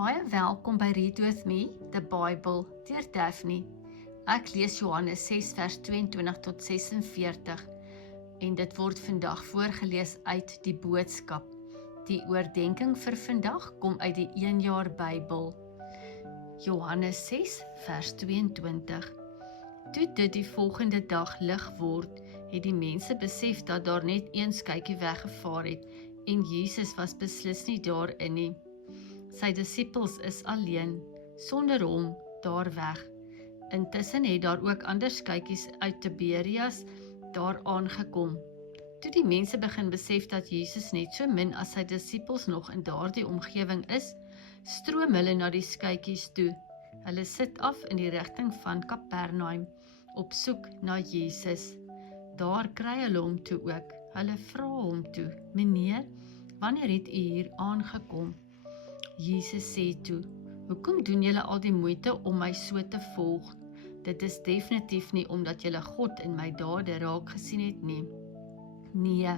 Baie welkom by Read With Me, The Bible, deur Daphne. Ek lees Johannes 6 vers 22 tot 46 en dit word vandag voorgelees uit die boodskap. Die oordenking vir vandag kom uit die 1 jaar Bybel. Johannes 6 vers 22. Toe dit die volgende dag lig word, het die mense besef dat daar net een skytjie weggevaar het en Jesus was beslis nie daarin nie. Sy disippels is alleen, sonder hom, daar weg. Intussen het daar ook ander skytjies uit Tiberias daar aangekom. Toe die mense begin besef dat Jesus net so min as sy disippels nog in daardie omgewing is, stroom hulle na die skytjies toe. Hulle sit af in die rigting van Kapernaum, op soek na Jesus. Daar kry hulle hom toe ook. Hulle vra hom toe, Meneer, wanneer het u hier aangekom? Jesus sê toe, hoekom doen julle al die moeite om my so te volg? Dit is definitief nie omdat julle God in my dade raak gesien het nie. Nee,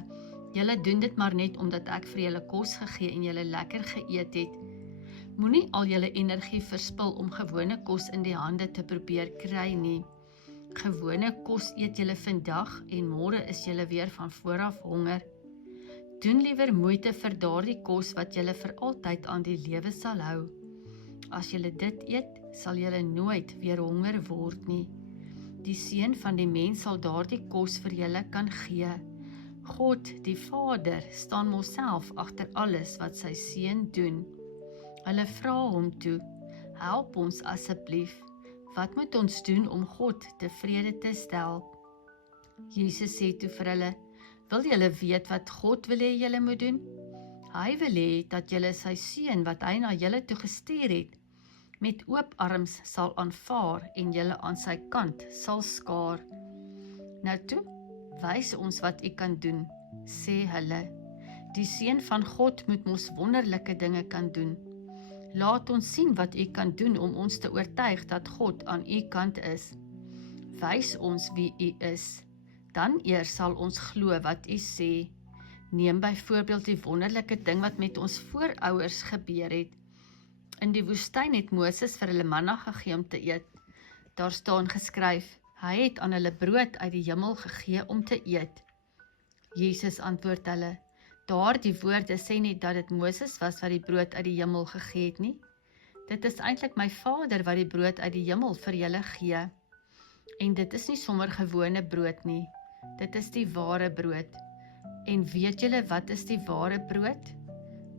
julle doen dit maar net omdat ek vir julle kos gegee en julle lekker geëet het. Moenie al julle energie verspil om gewone kos in die hande te probeer kry nie. Gewone kos eet julle vandag en môre is julle weer van vooraf honger. Doen liewer moeite vir daardie kos wat julle vir altyd aan die lewe sal hou. As julle dit eet, sal julle nooit weer honger word nie. Die Seun van die mens sal daardie kos vir julle kan gee. God, die Vader, staan mos self agter alles wat sy Seun doen. Hulle vra hom toe, help ons asseblief. Wat moet ons doen om God tevrede te stel? Jesus sê toe vir hulle, wil julle weet wat God wil hê julle moet doen? Hy wil hê dat julle sy Seun wat hy na julle toe gestuur het, met oop arms sal aanvaar en julle aan sy kant sal skaar. Nou toe, wys ons wat u kan doen, sê hulle. Die Seun van God moet mos wonderlike dinge kan doen. Laat ons sien wat u kan doen om ons te oortuig dat God aan u kant is. Wys ons wie u is. Dan eers sal ons glo wat u sê. Neem byvoorbeeld die wonderlike ding wat met ons voorouers gebeur het. In die woestyn het Moses vir hulle manna gegee om te eet. Daar staan geskryf, hy het aan hulle brood uit die hemel gegee om te eet. Jesus antwoord hulle, daardie woorde sê nie dat dit Moses was wat die brood uit die hemel gegee het nie. Dit is eintlik my Vader wat die brood uit die hemel vir julle gee. En dit is nie sommer gewone brood nie. Dit is die ware brood. En weet julle wat is die ware brood?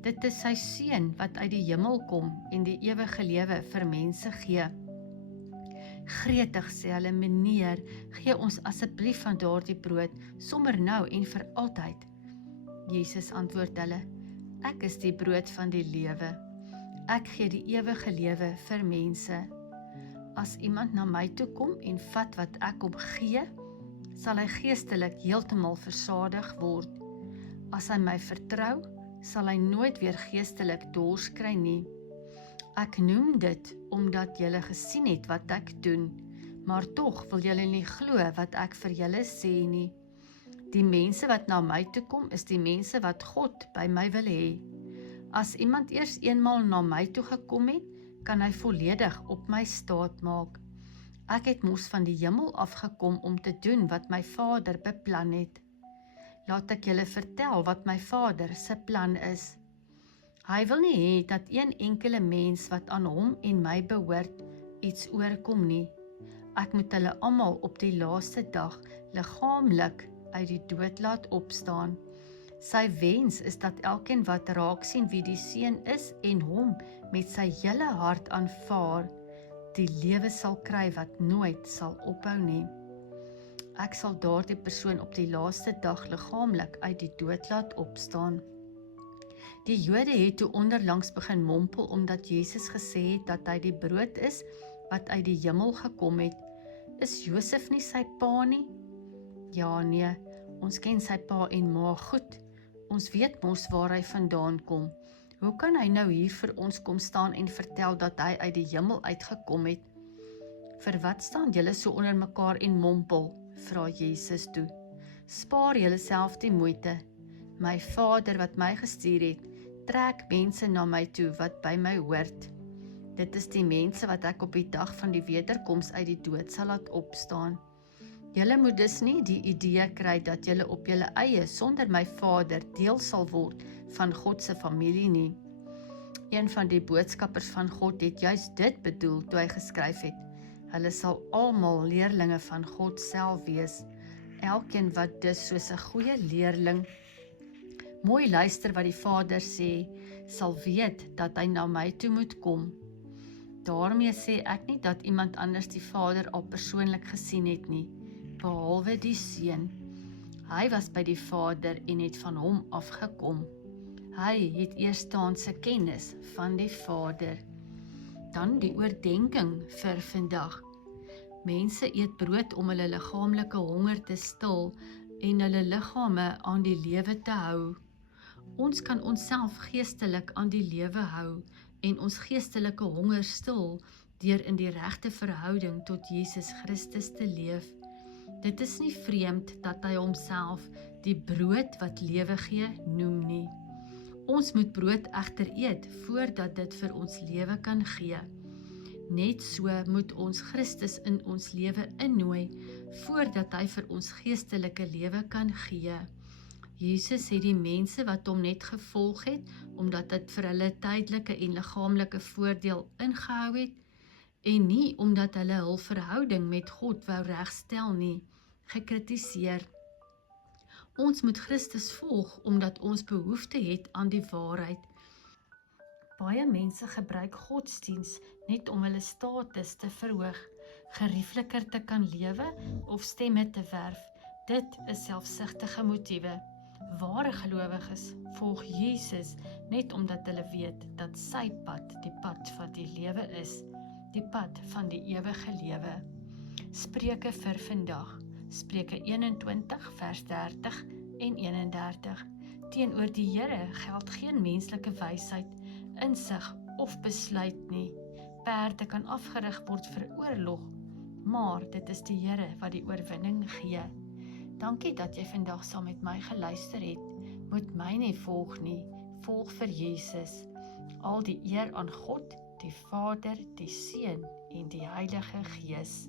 Dit is sy Seun wat uit die hemel kom en die ewige lewe vir mense gee. Gretig sê hulle, Meneer, gee ons asseblief van daardie brood, sommer nou en vir altyd. Jesus antwoord hulle, ek is die brood van die lewe. Ek gee die ewige lewe vir mense. As iemand na my toe kom en vat wat ek hom gee, sal hy geestelik heeltemal versadig word. As hy my vertrou, sal hy nooit weer geestelik dors kry nie. Ek noem dit omdat julle gesien het wat ek doen, maar tog wil julle nie glo wat ek vir julle sê nie. Die mense wat na my toe kom, is die mense wat God by my wil hê. As iemand eers eenmaal na my toe gekom het, kan hy volledig op my staat maak. Ek het mos van die hemel afgekom om te doen wat my Vader beplan het. Laat ek julle vertel wat my Vader se plan is. Hy wil nie hê dat een enkele mens wat aan hom en my behoort, iets oorkom nie. Ek moet hulle almal op die laaste dag liggaamlik uit die dood laat opstaan. Sy wens is dat elkeen wat raak sien wie die Seun is en hom met sy hele hart aanvaar, die lewe sal kry wat nooit sal ophou nie. Ek sal daardie persoon op die laaste dag liggaamlik uit die dood laat opstaan. Die Jode het toe onderlangs begin mompel omdat Jesus gesê het dat hy die brood is wat uit die hemel gekom het. Is Josef nie sy pa nie? Ja, nee, ons ken sy pa en ma goed. Ons weet mos waar hy vandaan kom. Hoe kan hy nou hier vir ons kom staan en vertel dat hy uit die hemel uitgekom het? Vir wat staan julle so onder mekaar en mompel? Vra Jesus toe. Spaar julle self die moeite. My Vader wat my gestuur het, trek mense na my toe wat by my hoort. Dit is die mense wat ek op die dag van die wederkoms uit die dood sal laat opstaan. Julle moet dus nie die idee kry dat julle op julle eie sonder my Vader deel sal word van God se familie nie. Een van die boodskappers van God het juist dit bedoel toe hy geskryf het: hulle sal almal leerlinge van God self wees. Elkeen wat dus soos 'n goeie leerling mooi luister wat die Vader sê, sal weet dat hy na my toe moet kom. Daarmee sê ek nie dat iemand anders die Vader al persoonlik gesien het nie, behalwe die Seun. Hy was by die Vader en het van hom afgekom. Hy het eerstehandse kennis van die Vader. Dan die oordenking vir vandag. Mense eet brood om hulle liggaamlike honger te stil en hulle liggame aan die lewe te hou. Ons kan onsself geestelik aan die lewe hou en ons geestelike honger stil deur in die regte verhouding tot Jesus Christus te leef. Dit is nie vreemd dat hy homself die brood wat lewe gee noem nie. Ons moet brood egter eet voordat dit vir ons lewe kan gee. Net so moet ons Christus in ons lewe innooi voordat hy vir ons geestelike lewe kan gee. Jesus het die mense wat hom net gevolg het, omdat dit vir hulle tydelike en liggaamlike voordeel ingehou het, en nie omdat hulle hul verhouding met God wou regstel nie, gekritiseer. Ons moet Christus volg omdat ons behoefte het aan die waarheid. Baie mense gebruik godsdiens net om hulle status te verhoog, geriefliker te kan lewe of stemme te werf. Dit is selfsugtige motiewe. Ware gelowiges volg Jesus net omdat hulle weet dat sy pad die pad van die lewe is, die pad van die ewige lewe. Spreuke vir vandag, Spreuke 21 vers 30 en 31. Teenoor die Here geld geen menslike wysheid, insig of besluit nie. Perde kan afgerig word vir oorlog, maar dit is die Here wat die oorwinning gee. Dankie dat jy vandag saam met my geluister het. Moet my nie volg nie, volg vir Jesus. Al die eer aan God, die Vader, die Seun en die Heilige Gees.